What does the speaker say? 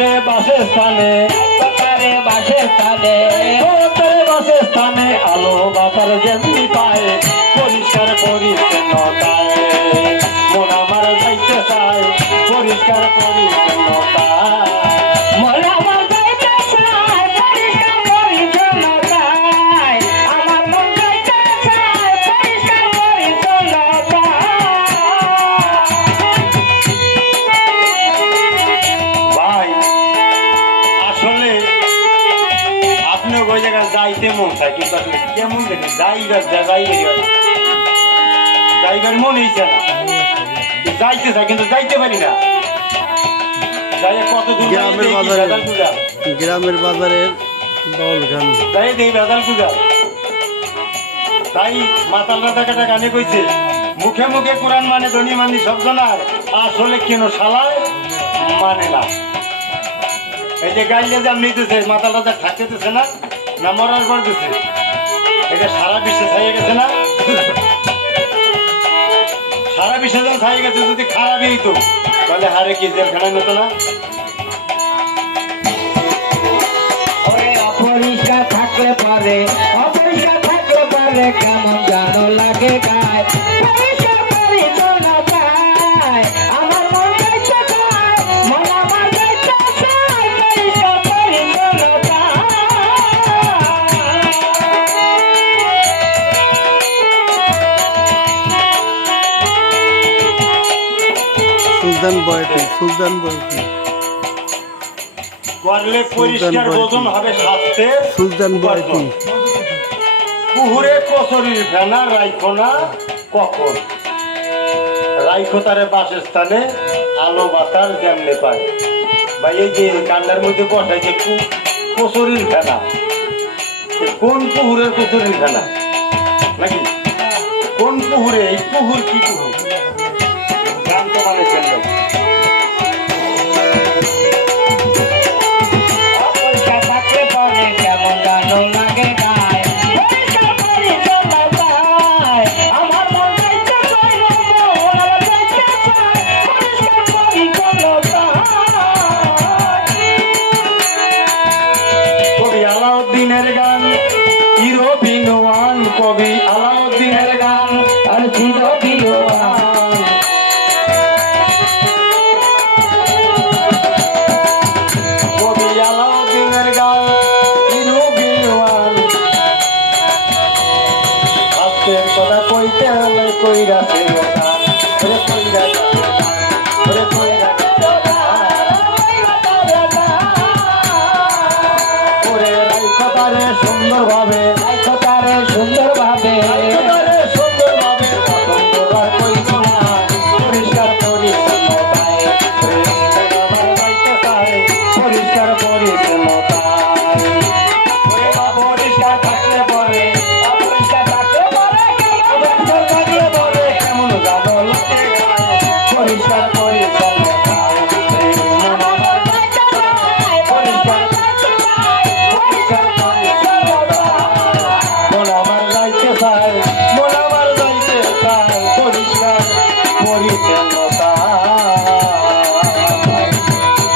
তারে বাসস্থানে তারে বাসস্থানে ও তারে বাসস্থানে আলো বাতার যেমনি পায় পরিষ্কার পরিচ্ছন্নতায় মন আমার যাইতে চায় পরিষ্কার পরিচ্ছন্নতায় মন আমার যাইতে চায় পরিষ্কার পরিচ্ছন্নতায় আমার মন যাইতে চায় পরিষ্কার পরিচ্ছন্নতায়। ভাই আসলে আপনি ওই জায়গায় যাইতে মন চায় কিন্তু আসলে কেমন দেখি যাইবার মন হইছে না যাইতে চাই কিন্তু যাইতে পারি না যাইয়া কত দূর গ্রামের বাজারের বাউল গান যাই দেখি ভেজাল পূজা তাই মাতাল রাজা কাটা গানে কইছে মুখে মুখে কোরআন মানে ধনী মানি সব জানার আসলে কেন শালায় মানে না এই যে গাইলে যে আপনি দিতেছে মাতাল রাজা থাকতেছে না না মরার পর দিচ্ছে এটা সারা বিশ্বে ছাইয়ে গেছে না সারা বিশ্বে যখন ছাইয়ে গেছে যদি খারাপই হইতো তাহলে হারে কি জেলখানায় নিত না অপরিষ্কার থাকলে পারে অপরিষ্কার থাকলে পারে কেমন জানো লাগে গায় পরিষ্কার পরিচ্ছন্নতায় আমার মন যাইতে চায় মন আমার যাইতে চায় পরিষ্কার পরিচ্ছন্নতায়। সুলতান বয়টি করলে পরিষ্কার বোঝন হবে স্বাস্থ্যে সুলতান বয়টি পুহুরে কচুরির ফেনা রাইখো না কখন রাইখো তারে বাসস্থানে আলো বাতার যেমনে পায় বা এই যে কান্নার মধ্যে বসাই যে কচুরির ফেনা কোন পুহুরের কচুরির ফেনা নাকি কোন পুহুরে এই পুহুর কি পুহুর গান তো বানাইছেন ভাই অপরিষ্কার থাকলে পারে কেমন জানো লাগে গায় পরিষ্কার পরিচ্ছন্নতায় আমার মন যাইতে চায় মন আমার যাইতে চায় পরিষ্কার পরিচ্ছন্নতায়। কবি আলাউদ্দিনের গান হিরো বিনোয়ান কবি আলাউদ্দিনের গান আর ছিল বিলোয়ান কবি আলাউদ্দিনের গান হিরো বিনোয়ান হাতের কথা কইতে হলে কইরাছে